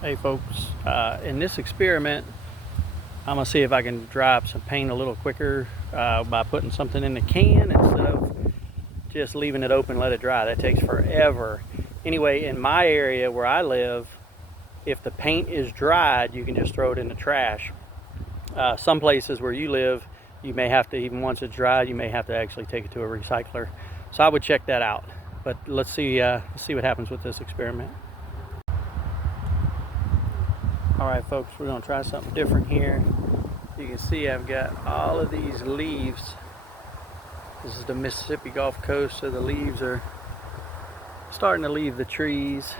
Hey folks, in this experiment I'm going to see if I can dry up some paint a little quicker by putting something in the can instead of just leaving it open and let it dry. That takes forever. Anyway, in my area where I live, if the paint is dried, you can just throw it in the trash. Some places where you live, you may have to, even once it's dried, you may have to actually take it to a recycler. So I would check that out. But let's see what happens with this experiment. Alright folks, we're going to try something different here. You can see I've got all of these leaves. This is the Mississippi Gulf Coast, so the leaves are starting to leave the trees.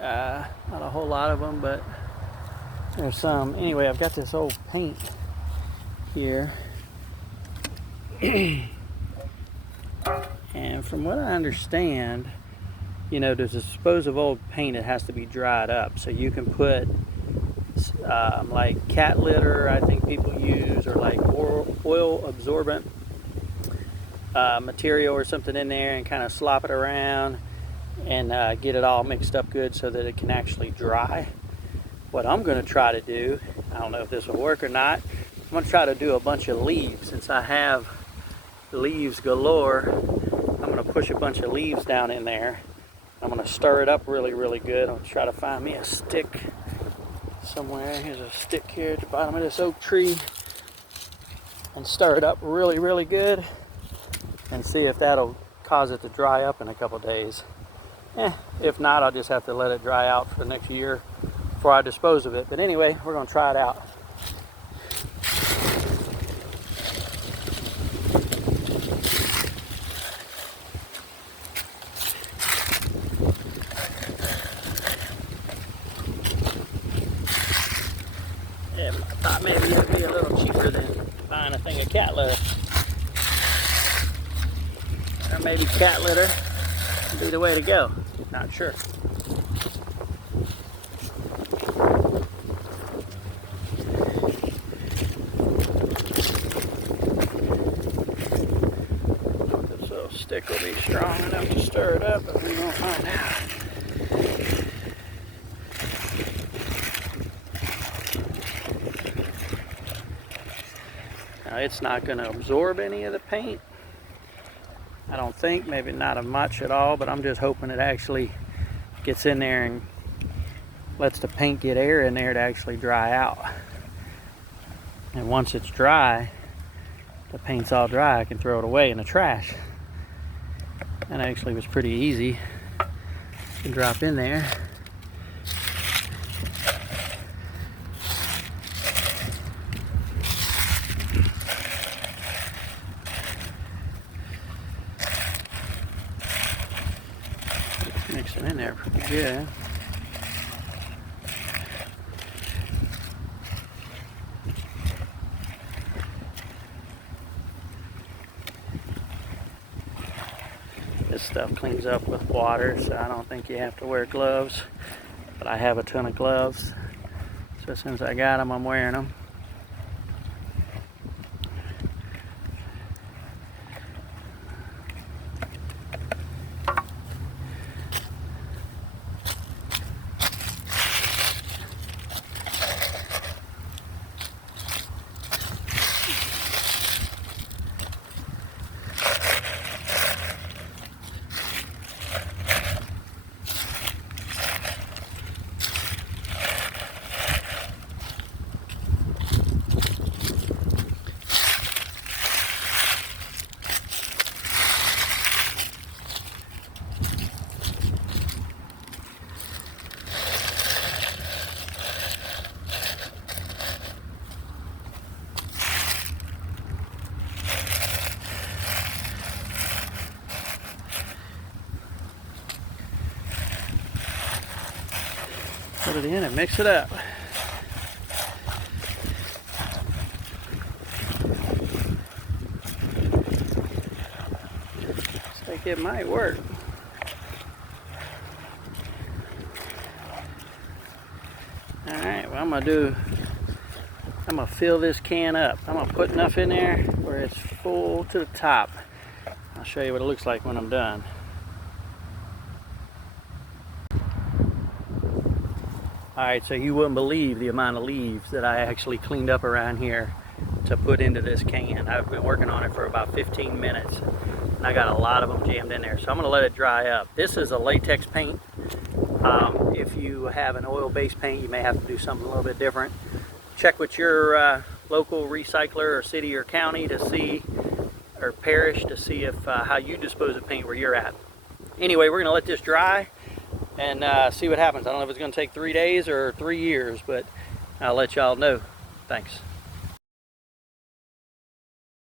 Not a whole lot of them, but there's some. Anyway, I've got this old paint here. And from what I understand, you know, to dispose of old paint, it has to be dried up. So you can put like cat litter, I think people use, or like oil absorbent material or something in there, and kind of slop it around and get it all mixed up good so that it can actually dry. What I'm going to try to do, I don't know if this will work or not, I'm going to try to do a bunch of leaves. Since I have leaves galore, I'm going to push a bunch of leaves down in there. I'm going to stir it up really, really good. I'm going to try to find me a stick somewhere. Here's a stick here at the bottom of this oak tree. And stir it up really, really good. And see if that'll cause it to dry up in a couple days. If not, I'll just have to let it dry out for the next year before I dispose of it. But anyway, we're going to try it out. I thought maybe it would be a little cheaper than buying a thing of cat litter. Or maybe cat litter would be the way to go. Not sure. This little stick will be strong enough to stir it up, but we're going to find out. Now, it's not going to absorb any of the paint. I don't think, maybe not much at all, but I'm just hoping it actually gets in there and lets the paint get air in there to actually dry out. And once it's dry, the paint's all dry, I can throw it away in the trash. That actually was pretty easy to drop in there. Mix it in there pretty good. This stuff cleans up with water, so I don't think you have to wear gloves. But I have a ton of gloves, so since I got them, I'm wearing them. Put it in and mix it up. Looks like it might work. Alright, well I'm gonna fill this can up. I'm gonna put enough in there where it's full to the top. I'll show you what it looks like when I'm done. All right, so you wouldn't believe the amount of leaves that I actually cleaned up around here to put into this can. I've been working on it for about 15 minutes and I got a lot of them jammed in there. So I'm gonna let it dry up. This is a latex paint. If you have an oil-based paint, you may have to do something a little bit different. Check with your local recycler or city or county to see, or parish, to see if how you dispose of paint where you're at. Anyway, we're gonna let this dry and see what happens. I don't know if it's gonna take 3 days or 3 years, but I'll let y'all know. Thanks.